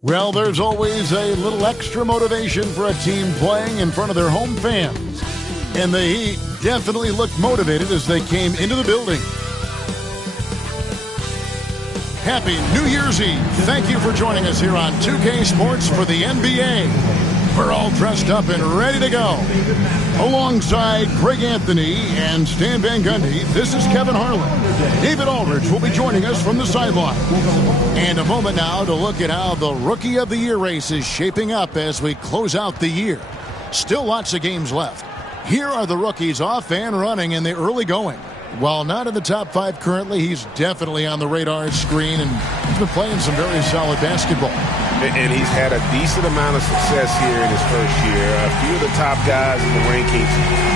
Well, there's always a little extra motivation for a team playing in front of their home fans. And the Heat definitely looked motivated as they came into the building. Happy New Year's Eve. Thank you for joining us here on 2K Sports for the NBA. We're all dressed up and ready to go. Alongside Greg Anthony and Stan Van Gundy, this is Kevin Harlan. David Aldridge will be joining us from the sideline. And a moment now to look at how the Rookie of the Year race is shaping up as we close out the year. Still lots of games left. Here are the rookies off and running in the early going. While not in the top 5 currently, he's definitely on the radar screen, and he's been playing some very solid basketball. And he's had a decent amount of success here in his first year. A few of the top guys in the rankings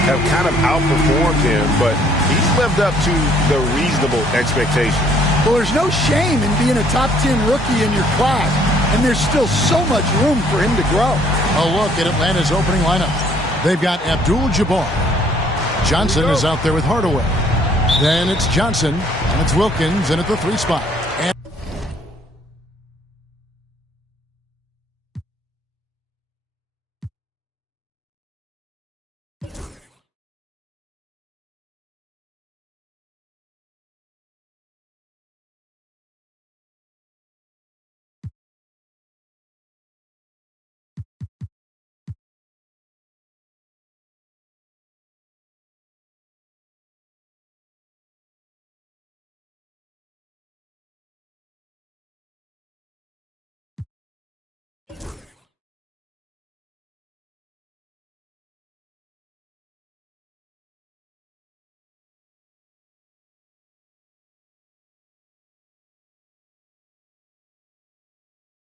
have kind of outperformed him, but he's lived up to the reasonable expectations. Well, there's no shame in being a top 10 rookie in your class, and there's still so much room for him to grow. A look at Atlanta's opening lineup. They've got Abdul-Jabbar. Johnson is out there with Hardaway. Then it's Johnson, and it's Wilkins in at the 3 spot.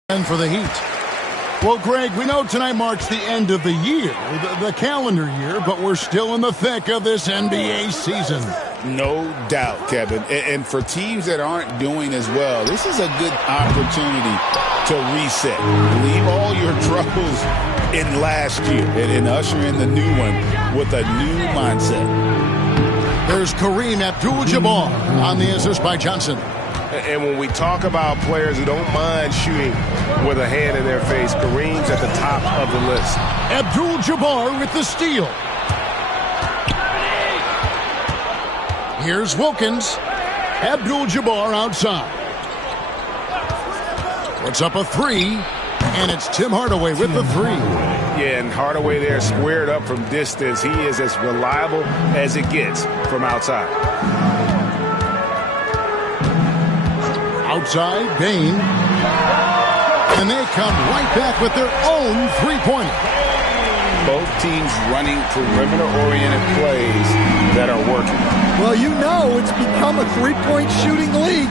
And for the Heat. Well, Greg, we know tonight marks the end of the year, the calendar year, but we're still in the thick of this NBA season. No doubt, Kevin. And for teams that aren't doing as well, this is a good opportunity to reset. Leave all your troubles in last year and usher in the new one with a new mindset. There's Kareem Abdul-Jabbar on the assist by Johnson. And when we talk about players who don't mind shooting with a hand in their face, Kareem's at the top of the list. Abdul-Jabbar with the steal. Here's Wilkins. Abdul-Jabbar outside. Puts up a 3, and it's Tim Hardaway with the 3. Yeah, and Hardaway there squared up from distance. He is as reliable as it gets from outside. Outside, Bain. And they come right back with their own three-pointer. Both teams running perimeter-oriented plays that are working. Well, you know it's become a three-point shooting league.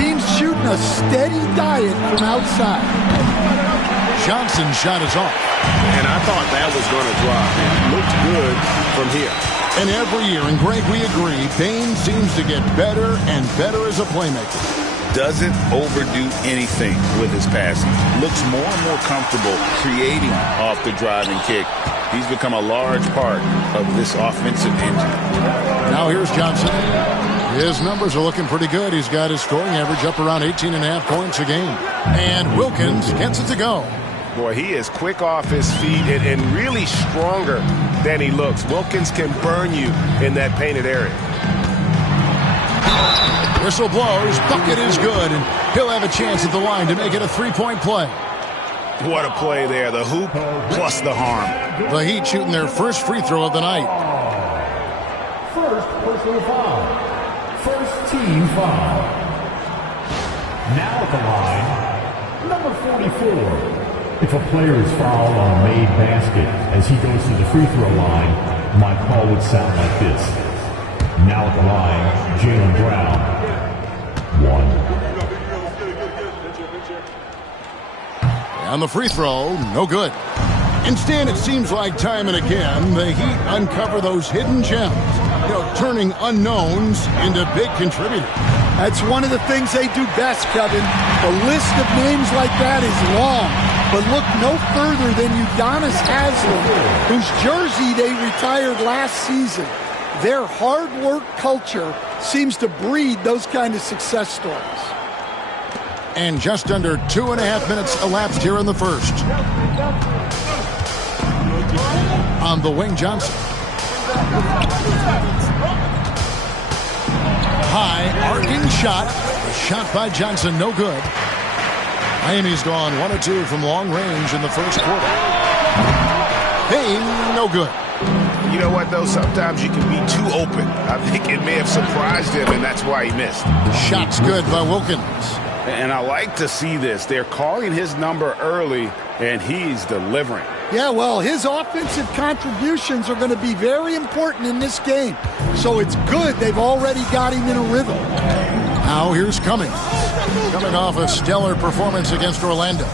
Teams shooting a steady diet from outside. Johnson's shot is off. And I thought that was going to drop. It looked good from here. And every year, and Greg, we agree, Bain seems to get better and better as a playmaker. Doesn't overdo anything with his passing. Looks more and more comfortable creating off the driving kick. He's become a large part of this offensive engine. Now here's Johnson. His numbers are looking pretty good. He's got his scoring average up around 18.5 points a game. And Wilkins gets it to go. Boy, he is quick off his feet and really stronger than he looks. Wilkins can burn you in that painted area. Whistle blows, bucket is good, and he'll have a chance at the line to make it a three-point play. What a play there, the hoop plus the harm. The Heat shooting their first free throw of the night. First personal foul. First team foul. Now at the line, number 44. If a player is fouled on a made basket as he goes to the free throw line, my call would sound like this. Now at the line, Jaylen Brown. 1. On the free throw, no good. Instead, it seems like time and again, the Heat uncover those hidden gems, turning unknowns into big contributors. That's one of the things they do best, Kevin. The list of names like that is long, but look no further than Udonis Haslem, whose jersey they retired last season. Their hard work culture seems to breed those kind of success stories. And just under 2.5 minutes elapsed here in the first. On the wing, Johnson. High, arcing shot. A shot by Johnson, no good. Miami's gone 1 of 2 from long range in the first quarter. Payne, no good. You know what, though? Sometimes you can be too open. I think it may have surprised him, and that's why he missed. Shot's good by Wilkins. And I like to see this. They're calling his number early, and he's delivering. Yeah, well, his offensive contributions are going to be very important in this game. So it's good they've already got him in a rhythm. Now here's Cummings. Coming off a stellar performance against Orlando.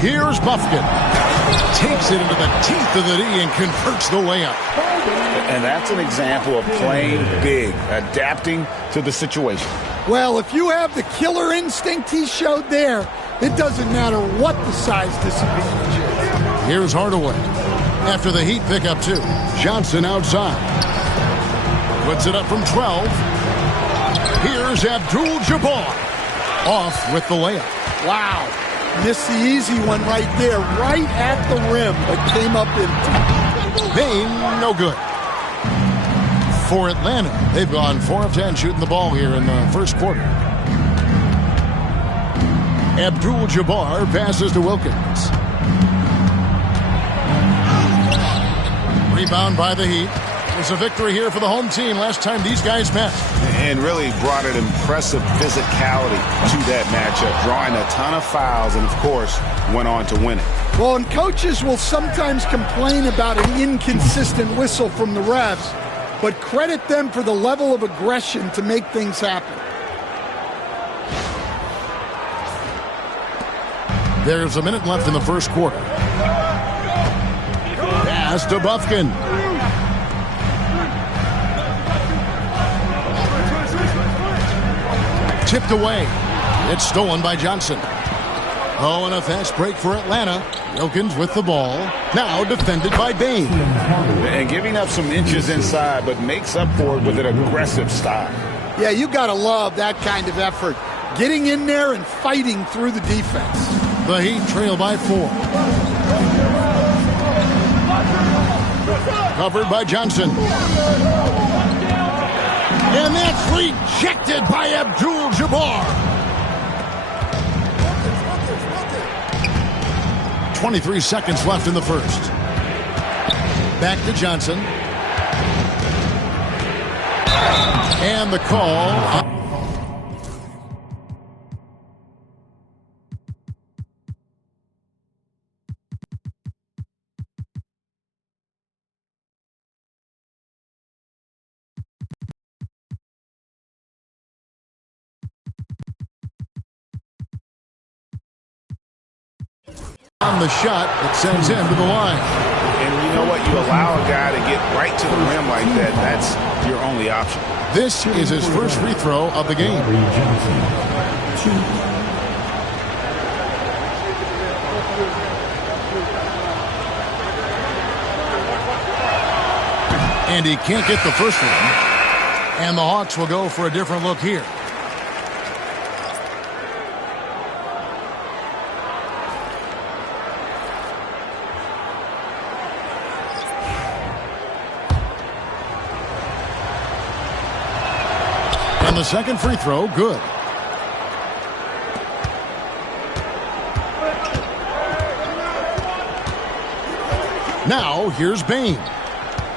Here's Bufkin. Takes it into the teeth of the D and converts the layup. And that's an example of playing big, adapting to the situation. Well, if you have the killer instinct he showed there, it doesn't matter what the size disadvantage is. Here's Hardaway. After the Heat pick up 2. Johnson outside. Puts it up from 12. Here's Abdul-Jabbar. Off with the layup. Wow. Missed the easy one right there, right at the rim, but came up empty. Payne, no good. For Atlanta, they've gone 4 of 10 shooting the ball here in the first quarter. Abdul-Jabbar passes to Wilkins. Rebound by the Heat. It's a victory here for the home team last time these guys met. And really brought an impressive physicality to that matchup, drawing a ton of fouls and, of course, went on to win it. Well, and coaches will sometimes complain about an inconsistent whistle from the refs, but credit them for the level of aggression to make things happen. There's a minute left in the first quarter. Pass to Bufkin. Tipped away. It's stolen by Johnson. Oh, and a fast break for Atlanta. Wilkins with the ball. Now defended by Bain. And giving up some inches inside, but makes up for it with an aggressive style. Yeah, you got to love that kind of effort. Getting in there and fighting through the defense. The Heat trail by 4. Covered by Johnson. And that's rejected by Abdul-Jabbar. 23 seconds left in the first. Back to Johnson. And the call. On the shot, it sends him to the line. And you know what? You allow a guy to get right to the rim like that. That's your only option. This is his first free throw of the game. And he can't get the first one. And the Hawks will go for a different look here. And the second free throw, good. Now, here's Bain.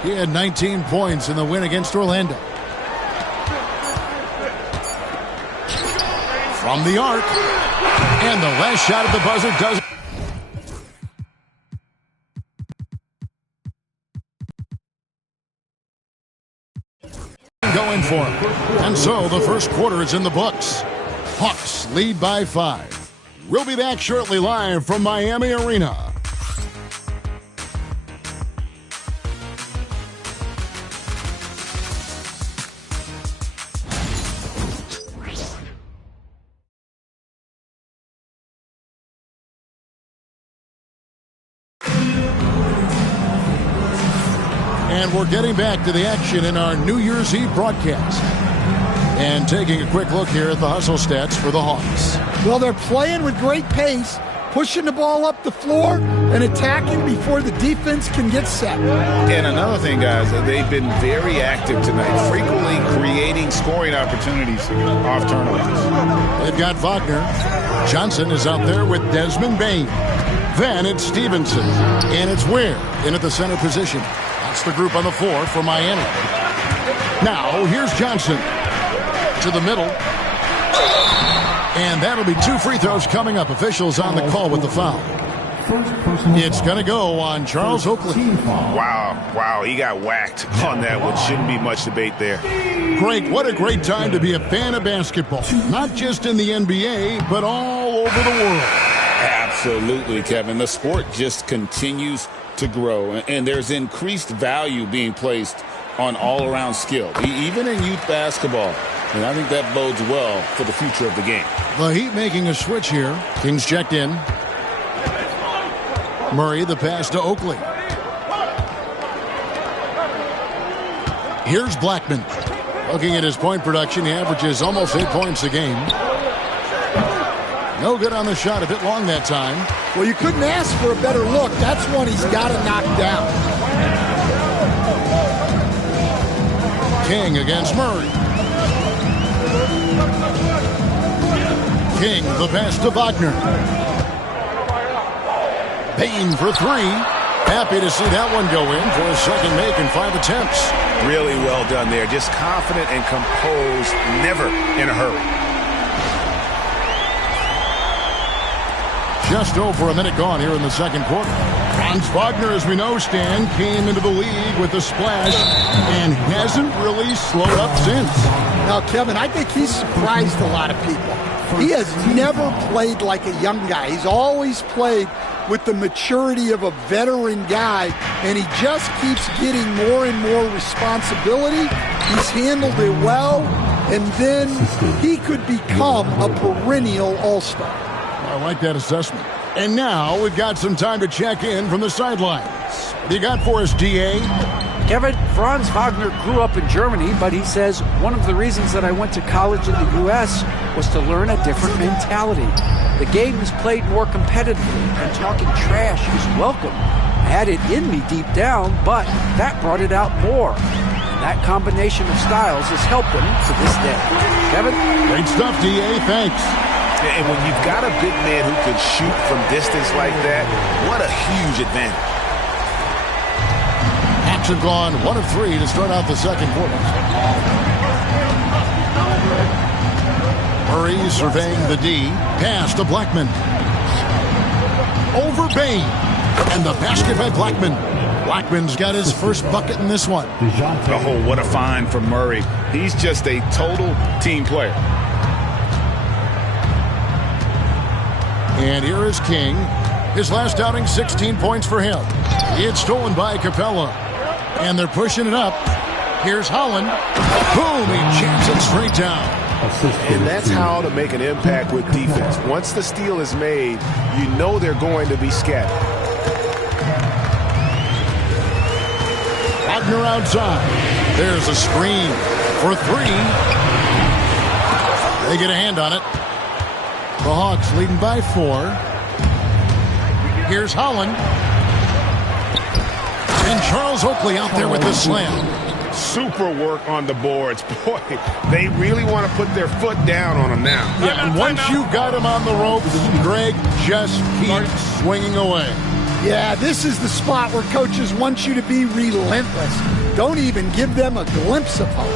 He had 19 points in the win against Orlando. From the arc. And the last shot at the buzzer does. Going for him. And so the first quarter is in the books. Hawks lead by 5. We'll be back shortly live from Miami Arena. And we're getting back to the action in our New Year's Eve broadcast. And taking a quick look here at the hustle stats for the Hawks. Well, they're playing with great pace, pushing the ball up the floor and attacking before the defense can get set. And another thing, guys, they've been very active tonight, frequently creating scoring opportunities off turnovers. They've got Wagner. Johnson is out there with Desmond Bain. Then it's Stevenson. And it's Ware in at the center position. That's the group on the floor for Miami. Now, here's Johnson to the middle. And that'll be 2 free throws coming up. Officials on the call with the foul. It's going to go on Charles Oakley. Wow, he got whacked on that one. Shouldn't be much debate there. Greg, what a great time to be a fan of basketball. Not just in the NBA, but all over the world. Absolutely, Kevin. The sport just continues to grow, and there's increased value being placed on all-around skill, even in youth basketball. And I think that bodes well for the future of the game. The Heat making a switch here. Kings checked in. Murray, the pass to Oakley. Here's Blackman. Looking at his point production, he averages almost 8 points a game. No good on the shot, a bit long that time. Well, you couldn't ask for a better look. That's one he's got to knock down. King against Murray. King, the pass to Wagner. Bain for 3. Happy to see that one go in for a second make in 5 attempts. Really well done there. Just confident and composed, never in a hurry. Just over a minute gone here in the second quarter. Franz Wagner, as we know, Stan, came into the league with a splash and hasn't really slowed up since. Now, Kevin, I think he's surprised a lot of people. He has never played like a young guy. He's always played with the maturity of a veteran guy, and he just keeps getting more and more responsibility. He's handled it well, and then he could become a perennial all-star. I like that assessment. And now we've got some time to check in from the sidelines. What do you got for us, D.A.? Kevin, Franz Wagner grew up in Germany, but he says one of the reasons that I went to college in the U.S. was to learn a different mentality. The game is played more competitively, and talking trash is welcome. I had it in me deep down, but that brought it out more. And that combination of styles has helped him to this day. Kevin? Great stuff, D.A. Thanks. And when you've got a big man who can shoot from distance like that, what a huge advantage. Hawks have gone 1 of 3 to start out the second quarter. Murray surveying the D. Pass to Blackman. Over Bain. And the basket by Blackman. Blackman's got his first bucket in this one. Oh, what a find from Murray. He's just a total team player. And here is King. His last outing, 16 points for him. It's stolen by Capella. And they're pushing it up. Here's Holland. Boom, he jams it straight down. And that's how to make an impact with defense. Once the steal is made, you know they're going to be scattered. Wagner outside. There's a screen for 3. They get a hand on it. The Hawks leading by 4. Here's Holland. And Charles Oakley out there with the slam. Super work on the boards. Boy, they really want to put their foot down on him now. Yeah, and once you got him on the ropes, Greg, just keep swinging away. Yeah, this is the spot where coaches want you to be relentless. Don't even give them a glimpse of hope.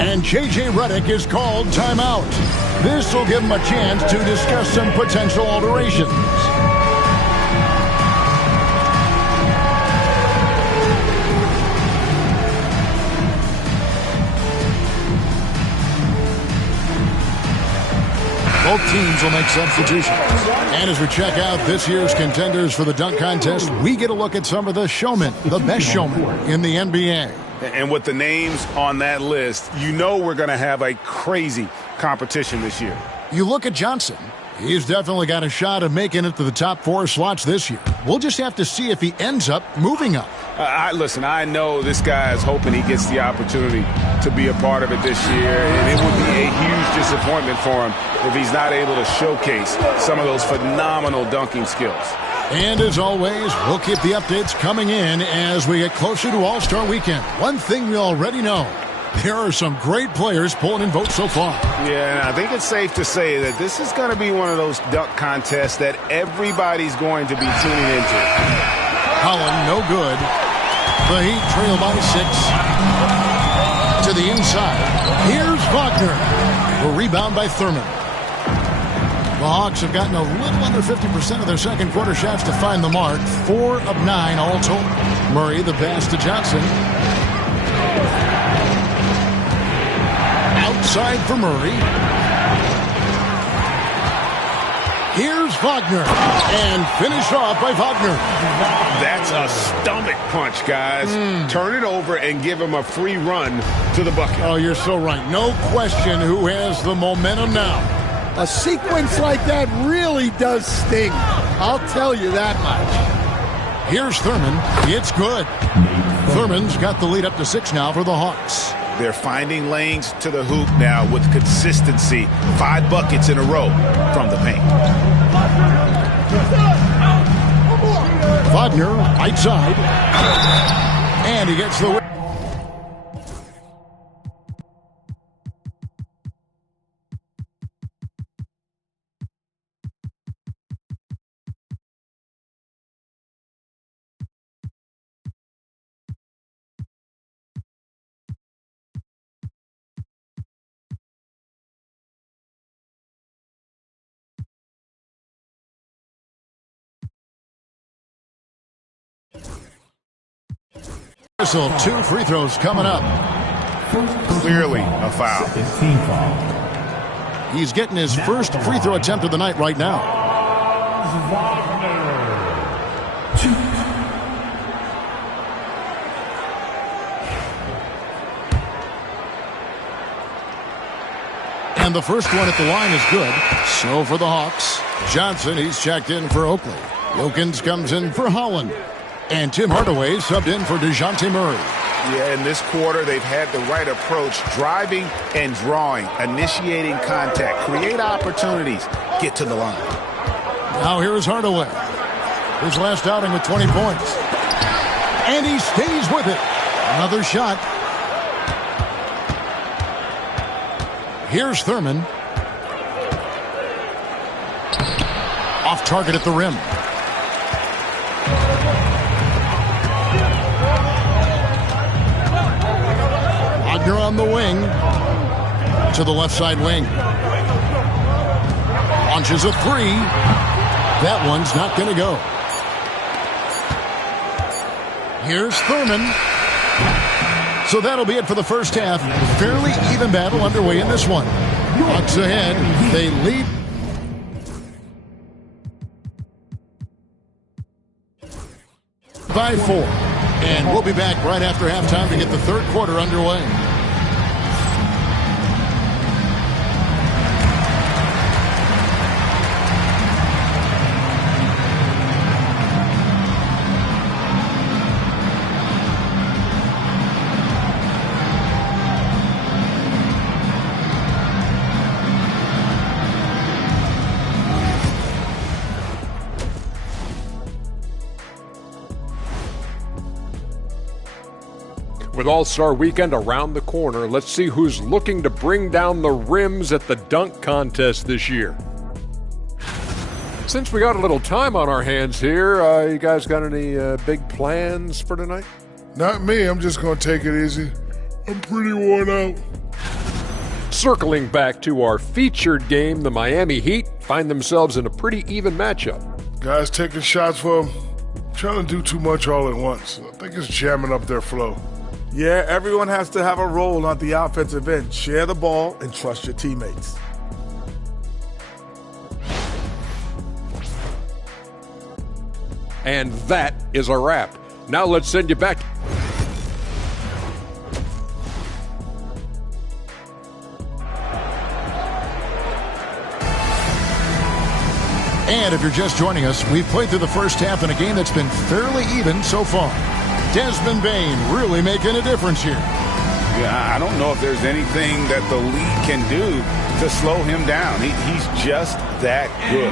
And J.J. Redick is called timeout. This will give him a chance to discuss some potential alterations. Both teams will make substitutions. And as we check out this year's contenders for the dunk contest, we get a look at some of the showmen, the best showmen in the NBA. And with the names on that list, you know we're going to have a crazy competition this year. You look at Johnson. He's definitely got a shot of making it to the top 4 slots this year. We'll just have to see if he ends up moving up. Listen, I know this guy is hoping he gets the opportunity to be a part of it this year, and it would be a huge disappointment for him if he's not able to showcase some of those phenomenal dunking skills. And as always, we'll keep the updates coming in as we get closer to All-Star Weekend. One thing we already know, there are some great players pulling in votes so far. Yeah, and I think it's safe to say that this is going to be one of those dunk contests that everybody's going to be tuning into. Holland, no good. The Heat trail by 6. To the inside. Here's Wagner. A rebound by Thurman. The Hawks have gotten a little under 50% of their second quarter shots to find the mark. 4 of 9 all told. Murray, the pass to Johnson. Outside for Murray. Here's Wagner. And finished off by Wagner. That's a stomach punch, guys. Turn it over and give him a free run to the bucket. Oh, you're so right. No question who has the momentum now. A sequence like that really does sting. I'll tell you that much. Here's Thurman. It's good. Thurman's got the lead up to 6 now for the Hawks. They're finding lanes to the hoop now with consistency. 5 buckets in a row from the paint. Wagner, right side. And he gets the win. Whistle, 2 free throws coming up. Clearly a foul. He's getting his first free throw attempt of the night right now. And the first one at the line is good. So for the Hawks, Johnson, he's checked in for Oakley. Wilkins comes in for Holland. And Tim Hardaway subbed in for DeJounte Murray. Yeah, in this quarter, they've had the right approach, driving and drawing, initiating contact, create opportunities, get to the line. Now here's Hardaway. His last outing with 20 points. And he stays with it. Another shot. Here's Thurman. Off target at the rim. Wagner on the wing. To the left side wing. Launches a 3. That one's not going to go. Here's Thurman. So that'll be it for the first half. Fairly even battle underway in this one. Hawks ahead. They lead by 4. And we'll be back right after halftime to get the third quarter underway. With All-Star Weekend around the corner, let's see who's looking to bring down the rims at the dunk contest this year. Since we got a little time on our hands here, you guys got any big plans for tonight? Not me. I'm just going to take it easy. I'm pretty worn out. Circling back to our featured game, the Miami Heat find themselves in a pretty even matchup. Guys taking shots for them. Trying to do too much all at once. I think it's jamming up their flow. Yeah, everyone has to have a role on the offensive end. Share the ball and trust your teammates. And that is a wrap. Now let's send you back. And if you're just joining us, we've played through the first half in a game that's been fairly even so far. Desmond Bain really making a difference here. Yeah, I don't know if there's anything that the league can do to slow him down. He's just that good.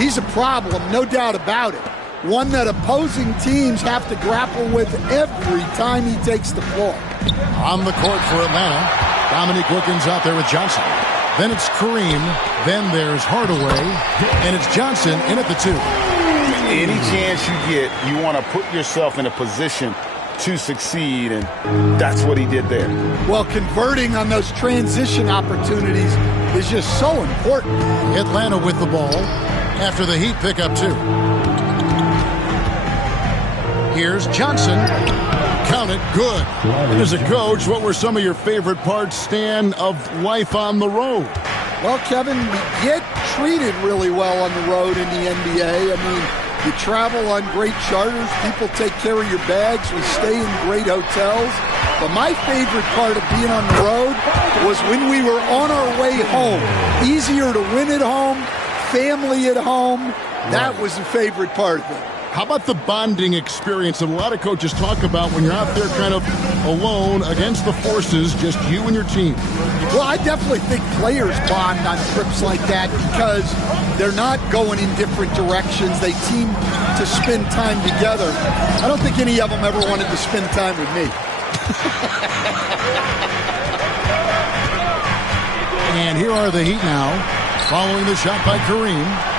He's a problem, no doubt about it. One that opposing teams have to grapple with every time he takes the floor. On the court for Atlanta, Dominique Wilkins out there with Johnson. Then it's Kareem. Then there's Hardaway. And it's Johnson in at the 2. Any chance you get, you want to put yourself in a position to succeed, and that's what he did there. Well, converting on those transition opportunities is just so important. Atlanta with the ball after the Heat pick up 2. Here's Johnson. Count it, good. As a coach, what were some of your favorite parts, Stan, of life on the road? Well, Kevin, we get treated really well on the road in the NBA. I mean, you travel on great charters. People take care of your bags. We stay in great hotels. But my favorite part of being on the road was when we were on our way home. Easier to win at home, family at home. That was the favorite part of it. How about the bonding experience that a lot of coaches talk about when you're out there kind of alone against the forces, just you and your team? Well, I definitely think players bond on trips like that because they're not going in different directions. They team to spend time together. I don't think any of them ever wanted to spend time with me. And here are the Heat now, following the shot by Kareem.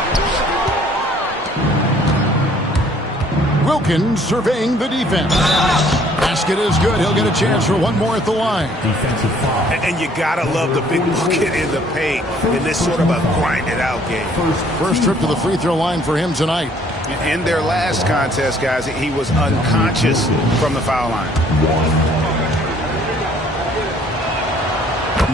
Wilkins surveying the defense. Basket is good. He'll get a chance for one more at the line. Defensive foul. And you gotta love the big bucket in the paint in this sort of a grinded-out game. First trip to the free throw line for him tonight. In their last contest, guys, he was unconscious from the foul line.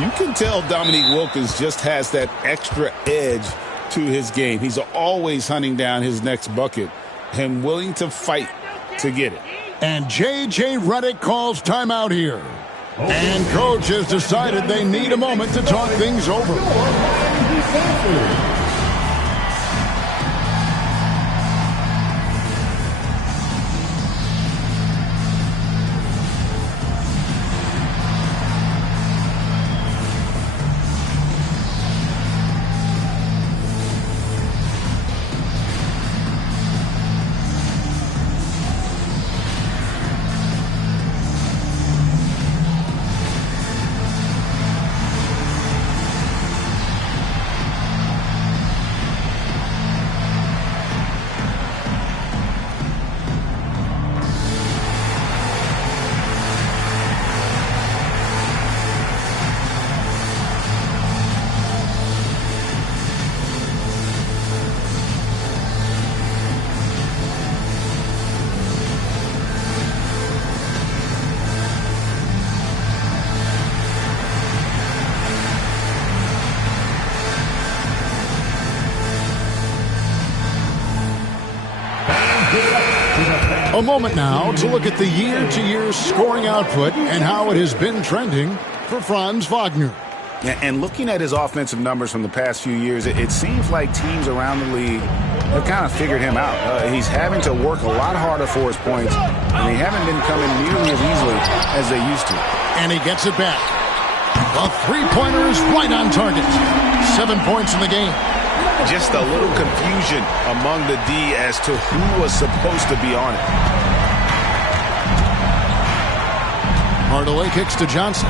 You can tell Dominique Wilkins just has that extra edge to his game. He's always hunting down his next bucket and willing to fight to get it. And J.J. Redick calls timeout here. And coach has decided they need a moment to talk things over. A moment now to look at the year-to-year scoring output and how it has been trending for Franz Wagner. And looking at his offensive numbers from the past few years, it seems like teams around the league have kind of figured him out. He's having to work a lot harder for his points, and they haven't been coming nearly as easily as they used to. And he gets it back. The three-pointer is right on target. 7 points in the game. Just a little confusion among the D as to who was supposed to be on it. Hardaway kicks to Johnson.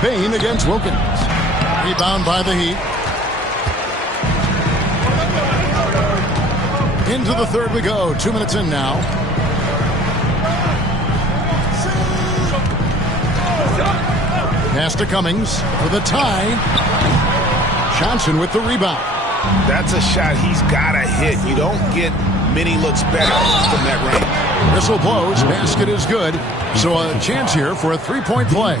Bain against Wilkins. Rebound by the Heat. Into the third we go. 2 minutes in now. Pass to Cummings for the tie. Johnson with the rebound. That's a shot he's got to hit. You don't get many looks better from that range. Whistle blows. Basket is good. So a chance here for a three-point play.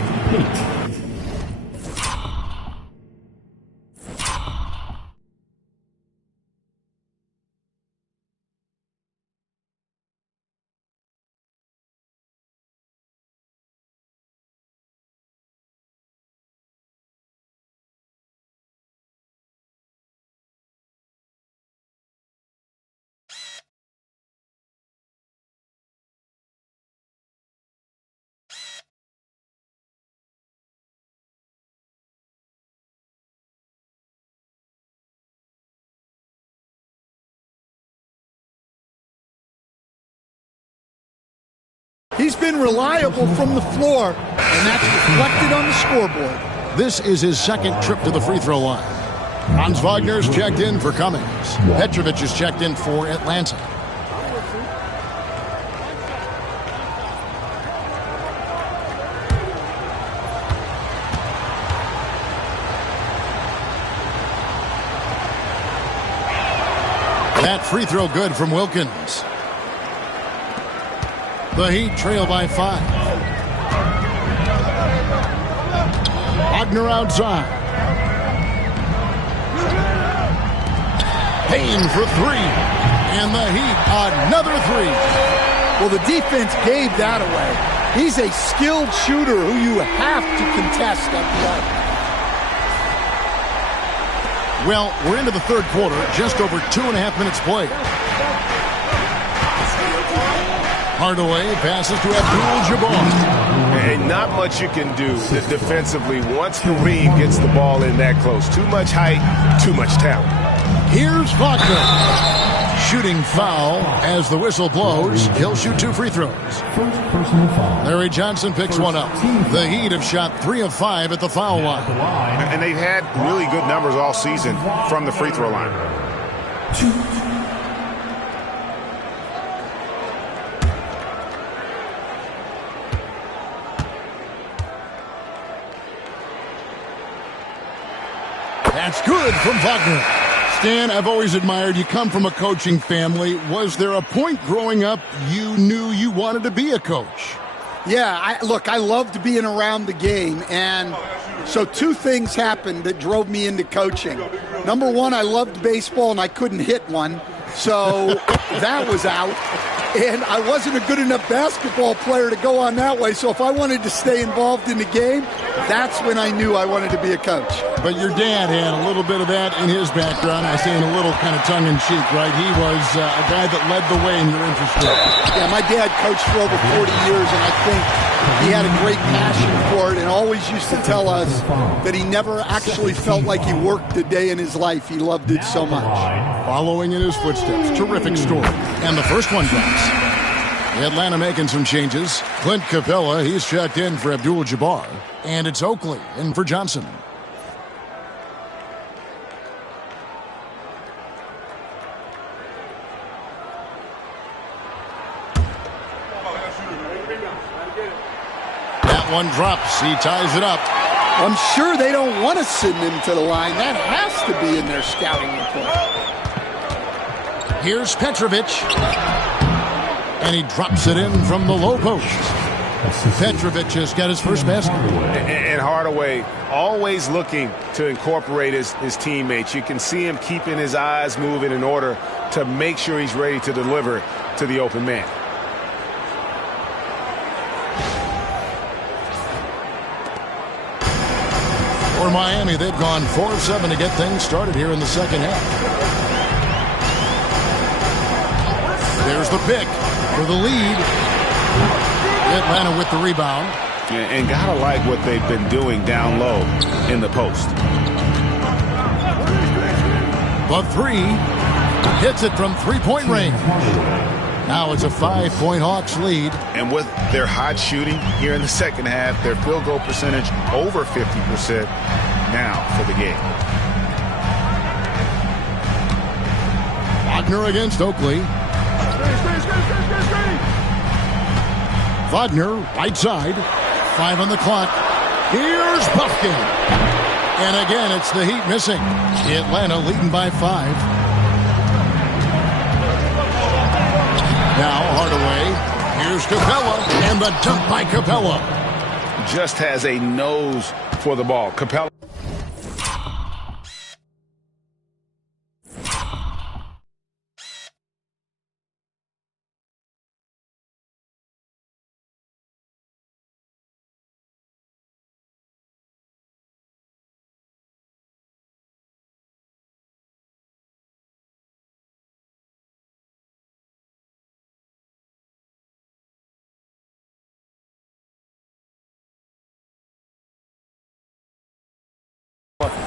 He's been reliable from the floor, and that's reflected on the scoreboard. This is his second trip to the free throw line. Franz Wagner's checked in for Cummings. Petrovic is checked in for Atlanta. That free throw good from Wilkins. The Heat trail by 5. Wagner outside. Payne for 3. And the Heat another 3. Well, the defense gave that away. He's a skilled shooter who you have to contest at the arc. Well, we're into the third quarter, just over 2.5 minutes played. Hardaway passes to Abdul-Jabbar. And not much you can do defensively once the Reed gets the ball in that close. Too much height, too much talent. Here's Wagner. Shooting foul as the whistle blows. He'll shoot 2 free throws. First personal foul. Larry Johnson picks one up. The Heat have shot 3 of 5 at the foul line. And they've had really good numbers all season from the free throw line. That's good from Wagner. Stan, I've always admired you. Come from a coaching family. Was there a point growing up you knew you wanted to be a coach? Yeah, I loved being around the game, and so 2 things happened that drove me into coaching. Number 1, I loved baseball, and I couldn't hit one, so that was out. And I wasn't a good enough basketball player to go on that way, so if I wanted to stay involved in the game, that's when I knew I wanted to be a coach. But your dad had a little bit of that in his background. I say in a little kind of tongue-in-cheek, right? He was a guy that led the way in your interest. Yeah, my dad coached for over 40 years, and I think he had a great passion for it and always used to tell us that he never actually felt like he worked a day in his life. He loved it so much. Following in his footsteps, terrific story. And the first one drops. Atlanta making some changes. Clint Capella, he's checked in for Abdul-Jabbar. And it's Oakley in for Johnson. That one drops. He ties it up. I'm sure they don't want to send him to the line. That has to be in their scouting report. Here's Petrovic. And he drops it in from the low post. Petrovic has got his first basket. And Hardaway always looking to incorporate his teammates. You can see him keeping his eyes moving in order to make sure he's ready to deliver to the open man. For Miami, they've gone 4 of 7 to get things started here in the second half. There's the pick for the lead. Atlanta with the rebound. And gotta like what they've been doing down low in the post. The 3 hits it from 3-point range. Now it's a 5-point Hawks lead. And with their hot shooting here in the second half, their field goal percentage over 50% now for the game. Wagner against Oakley. Wagner, right side. 5 on the clock. Here's Buffkin. And again, it's the Heat missing. Atlanta leading by 5. Now Hardaway. Here's Capella. And the dunk by Capella. Just has a nose for the ball. Capella.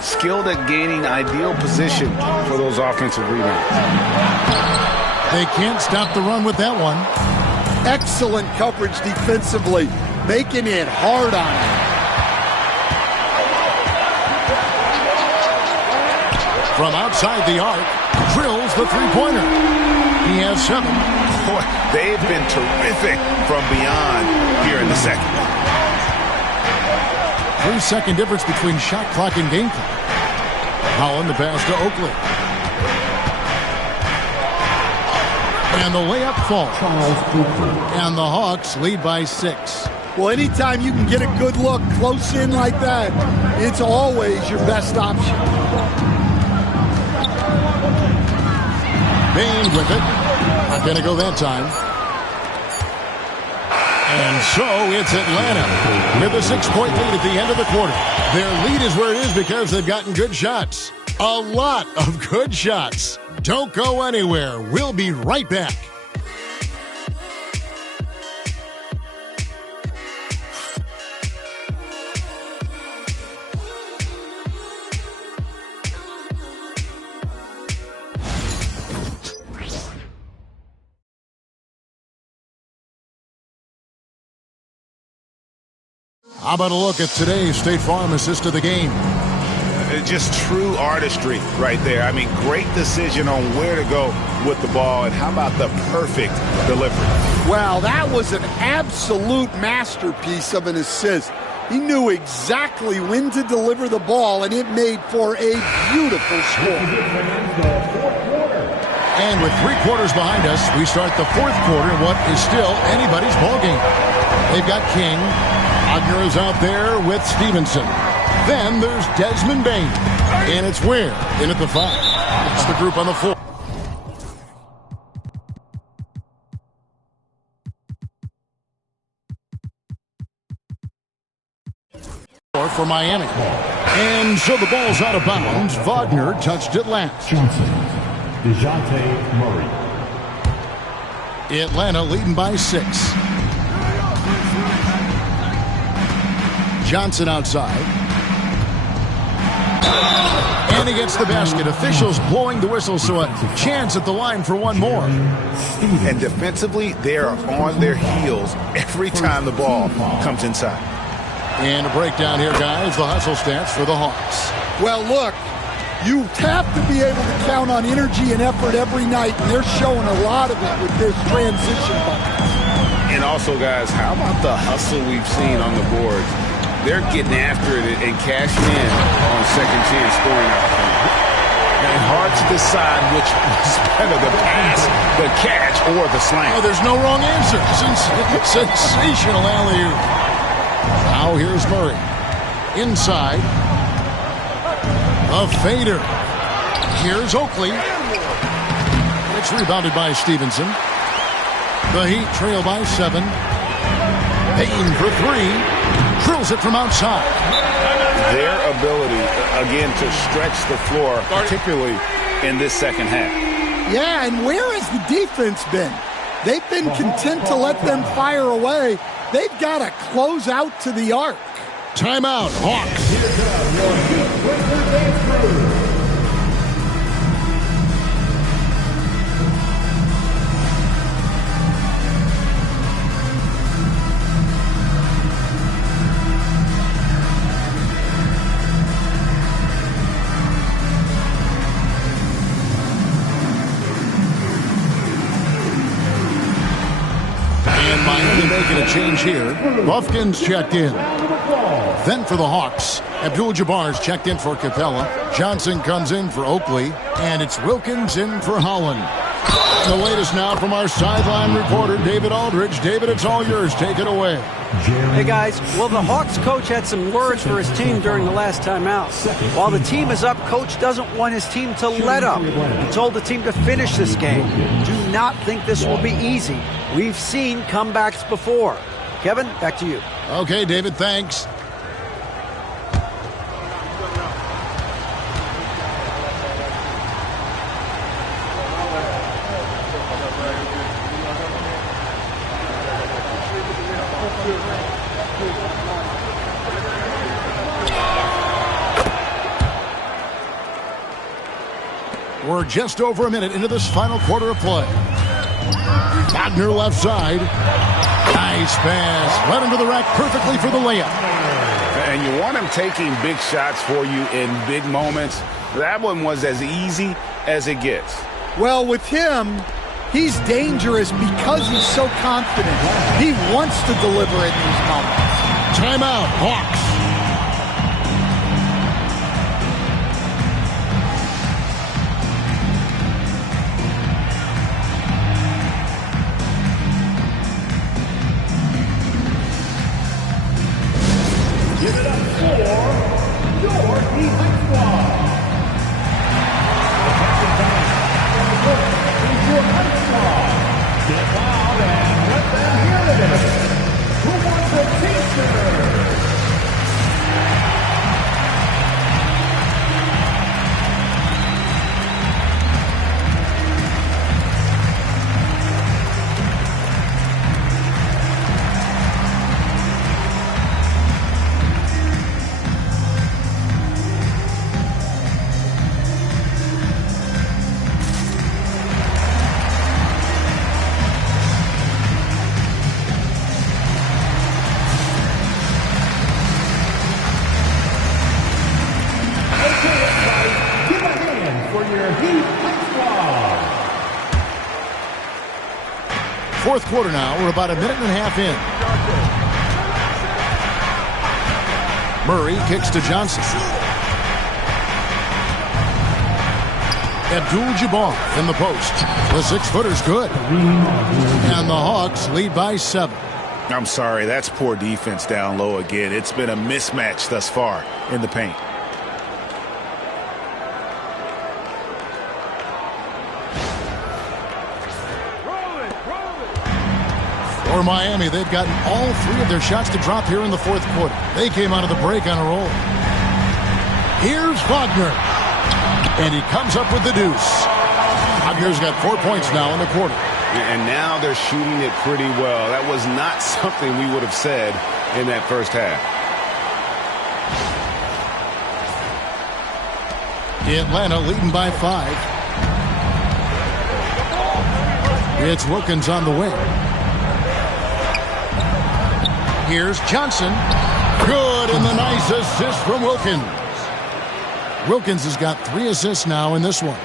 Skilled at gaining ideal position for those offensive rebounds. They can't stop the run with that one. Excellent coverage defensively, making it hard on him. From outside the arc, drills the three-pointer. He has 7. Boy, they've been terrific from beyond here in the second. 3-second difference between shot clock and game clock. Holland the pass to Oakley. And the layup falls. And the Hawks lead by 6. Well, anytime you can get a good look close in like that, it's always your best option. Bain with it. Not going to go that time. And so it's Atlanta with a 6-point lead at the end of the quarter. Their lead is where it is because they've gotten good shots. A lot of good shots. Don't go anywhere. We'll be right back. How about a look at today's State Farm assist of the game? Just true artistry right there. I mean, great decision on where to go with the ball, and how about the perfect delivery? Well, that was an absolute masterpiece of an assist. He knew exactly when to deliver the ball, and it made for a beautiful score. And with 3 quarters behind us, we start the 4th quarter in what is still anybody's ballgame. They've got King. Wagner is out there with Stevenson. Then there's Desmond Bain. And it's Ware in at the 5. It's the group on the floor. For Miami. And so the ball's out of bounds. Wagner touched it last. Johnson. DeJounte Murray. Atlanta leading by 6. Johnson outside. And he gets the basket. Officials blowing the whistle, so a chance at the line for one more. And defensively, they are on their heels every time the ball comes inside. And a breakdown here, guys. The hustle stats for the Hawks. Well, look, you have to be able to count on energy and effort every night, and they're showing a lot of it with this transition bucket. And also, guys, how about the hustle we've seen on the boards? They're getting after it and cashing in on second chance scoring opportunity. And hard to decide which was better, the pass, the catch, or the slam. Oh, there's no wrong answer. Sensational alley-oop. Now here's Murray. Inside. A fader. Here's Oakley. It's rebounded by Stevenson. The Heat trail by 7. Payton for 3. Drills it from outside. Their ability, again, to stretch the floor, particularly in this second half. Yeah, and where has the defense been? They've been content to let them fire away. They've got to close out to the arc. Timeout, Hawks. And Miami making a change here. Buffkin's checked in. Then for the Hawks, Abdul-Jabbar's checked in for Capella. Johnson comes in for Oakley. And it's Wilkins in for Holland. The latest now from our sideline reporter, David Aldridge. David, it's all yours. Take it away. Hey, guys. Well, the Hawks coach had some words for his team during the last timeout. While the team is up, coach doesn't want his team to let up. He told the team to finish this game. Do not think this will be easy. We've seen comebacks before. Kevin, back to you. Okay, David, thanks. We're just over a minute into this final quarter of play. Wagner left side. Nice pass. Led him to the rack perfectly for the layup. And you want him taking big shots for you in big moments. That one was as easy as it gets. Well, with him, he's dangerous because he's so confident. He wants to deliver in these moments. Timeout, Hawks. Give it up for your defense squad. The captain tonight on the court is your high squad. Get loud and let them hear it. Who wants a t-shirt? Fourth quarter now. We're about a minute and a half in. Murray kicks to Johnson. Abdul-Jabbar in the post. The six-footer's good. And the Hawks lead by 7. I'm sorry, that's poor defense down low again. It's been a mismatch thus far in the paint. For Miami, they've gotten all 3 of their shots to drop here in the fourth quarter. They came out of the break on a roll. Here's Wagner. And he comes up with the deuce. Wagner's got 4 points now in the quarter. And now they're shooting it pretty well. That was not something we would have said in that first half. Atlanta leading by 5. It's Wilkins on the wing. Here's Johnson. Good, and the nice assist from Wilkins. Wilkins has got 3 assists now in this one.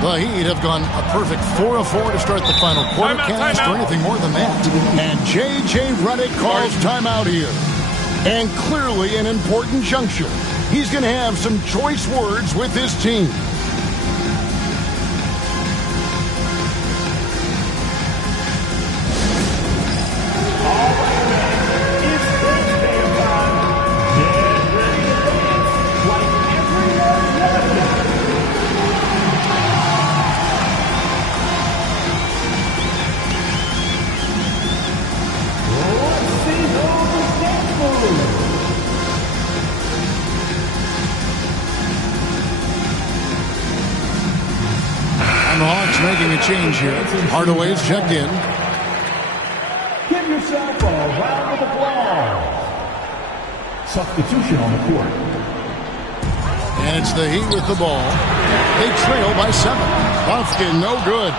The Heat have gone a perfect 4 of 4 to start the final quarter. Can't ask for anything more than that. And J.J. Redick calls timeout here. And clearly an important juncture. He's going to have some choice words with his team. The Hawks making a change here. Hardaway's checked in. Give yourself a round of applause. Substitution on the court. And it's the Heat with the ball. They trail by 7. Buffkin, no good.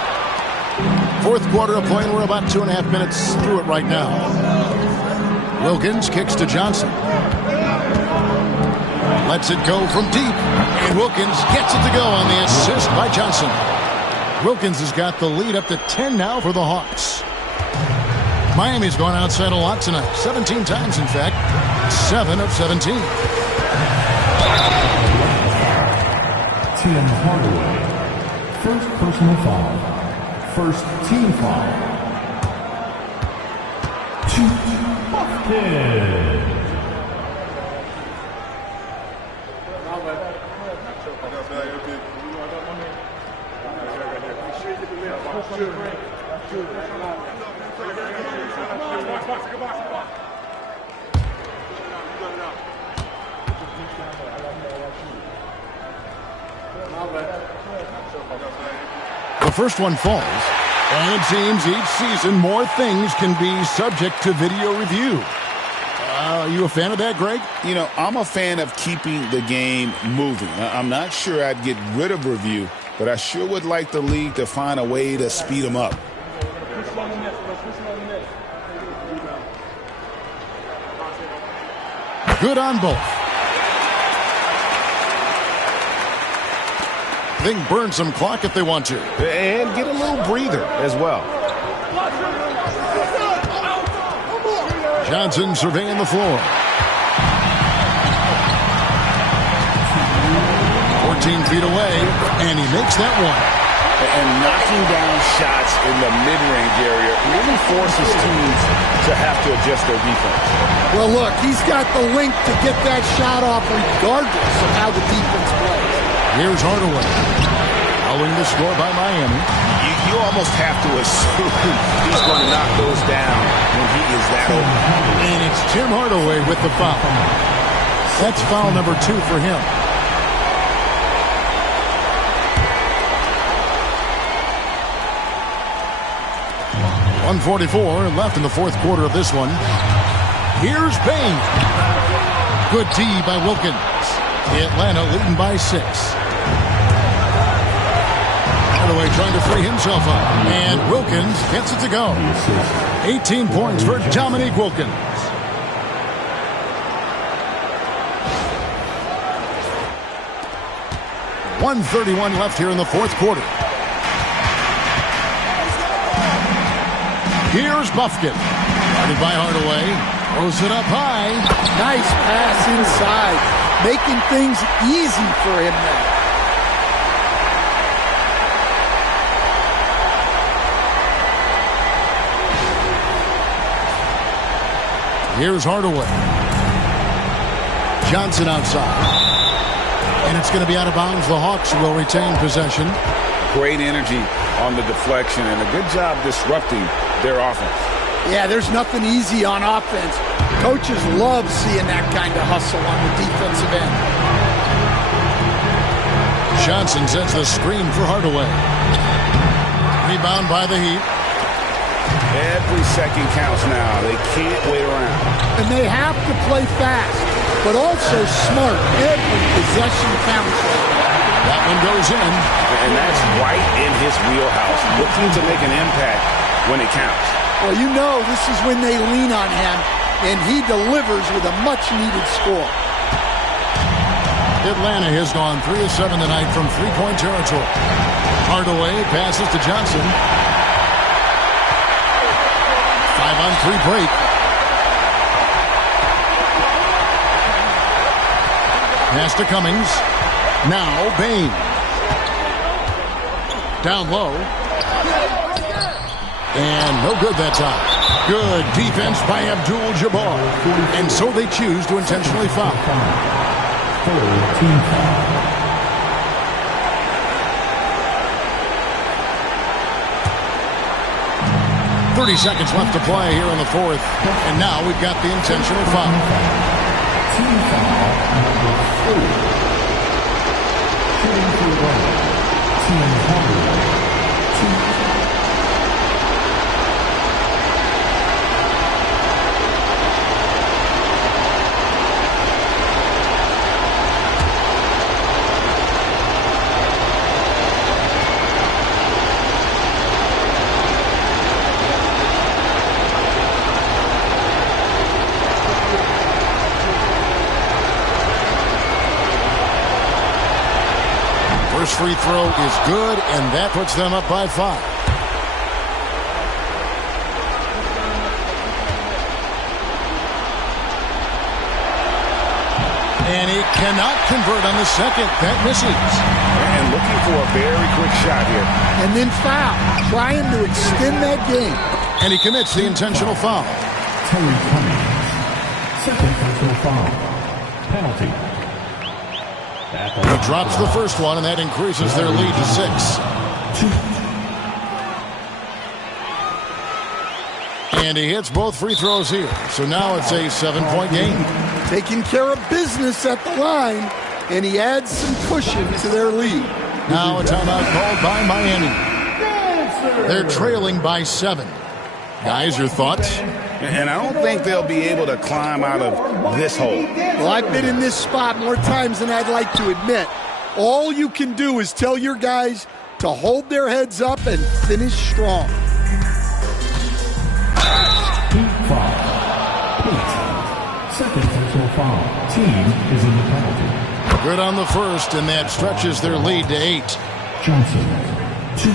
Fourth quarter of play, and we're about 2.5 minutes through it right now. Wilkins kicks to Johnson. Lets it go from deep. And Wilkins gets it to go on the assist by Johnson. Wilkins has got the lead up to 10 now for the Hawks. Miami's gone outside a lot tonight. 17 times, in fact. 7 of 17. Tim Hardaway. First personal foul. First team foul. 2 Buffkin. The first one falls, and it seems each season more things can be subject to video review. you a fan of that, Greg? You know, I'm a fan of keeping the game moving. I'm not sure I'd get rid of review, but I sure would like the league to find a way to speed them up. Good on both. They can burn some clock if they want to. And get a little breather as well. Johnson surveying the floor. 14 feet away, and he makes that one. And knocking down shots in the mid-range area really forces teams to have to adjust their defense. Well, look, he's got the length to get that shot off regardless of how the defense plays. Here's Hardaway. Following the score by Miami. You almost have to assume he's going to knock those down when he is that open. And it's Tim Hardaway with the foul. That's foul number 2 for him. .144 left in the fourth quarter of this one. Here's Bain. Good D by Wilkins. Atlanta leading by 6. Hardaway trying to free himself up. And Wilkins gets it to go. 18 points for Dominique Wilkins. .131 left here in the fourth quarter. Here's Buffkin. Guarded by Hardaway. Throws it up high. Nice pass inside. Making things easy for him now. Here's Hardaway. Johnson outside. And it's going to be out of bounds. The Hawks will retain possession. Great energy on the deflection and a good job disrupting their offense. Yeah, there's nothing easy on offense. Coaches love seeing that kind of hustle on the defensive end. Johnson sets the screen for Hardaway. Rebound by the Heat. Every second counts now. They can't wait around. And they have to play fast, but also smart. Every possession counts. That one goes in. And that's right in his wheelhouse. Looking to make an impact when it counts. Well, you know this is when they lean on him, and he delivers with a much-needed score. Atlanta has gone 3 of 7 tonight from three-point territory. Hardaway passes to Johnson. 5-on-3 break. Pass to Cummings. Now Bain. Down low. And no good that time. Good defense by Abdul-Jabbar. And so they choose to intentionally foul. 30 seconds left to play here in the fourth. And now we've got the intentional foul. Team foul number 4. Shooting for one. Team Hardaway. First free throw is good, and that puts them up by 5. And he cannot convert on the second. That misses. And looking for a very quick shot here. And then foul, trying to extend that game. And he commits the intentional foul. Terry Cummings. Second intentional foul. Penalty. He drops the first one, and that increases their lead to 6. And he hits both free throws here. So now it's a 7-point game. Taking care of business at the line, and he adds some cushion to their lead. Now a timeout called by Miami. They're trailing by 7. Guys, your thoughts? And I don't think they'll be able to climb out of this hole. Well, I've been in this spot more times than I'd like to admit. All you can do is tell your guys to hold their heads up and finish strong. Team foul. Second personal foul. Team is in the penalty. Good on the first, and that stretches their lead to 8. Johnson, 2.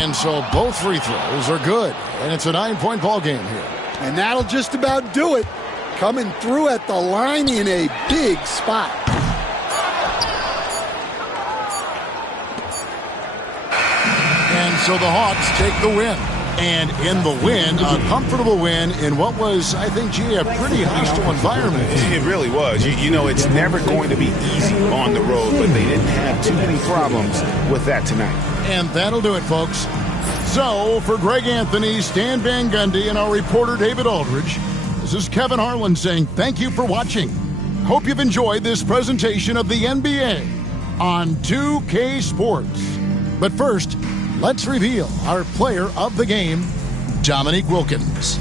And so both free throws are good, and it's a 9-point ball game here. And that'll just about do it. Coming through at the line in a big spot. And so the Hawks take the win. And in the win, a comfortable win in what was, I think, a pretty hostile environment. It really was. You know, it's never going to be easy on the road, but they didn't have too many problems with that tonight. And that'll do it, folks. So, for Greg Anthony, Stan Van Gundy, and our reporter David Aldridge, this is Kevin Harlan saying thank you for watching. Hope you've enjoyed this presentation of the NBA on 2K Sports. But first, let's reveal our player of the game, Dominique Wilkins.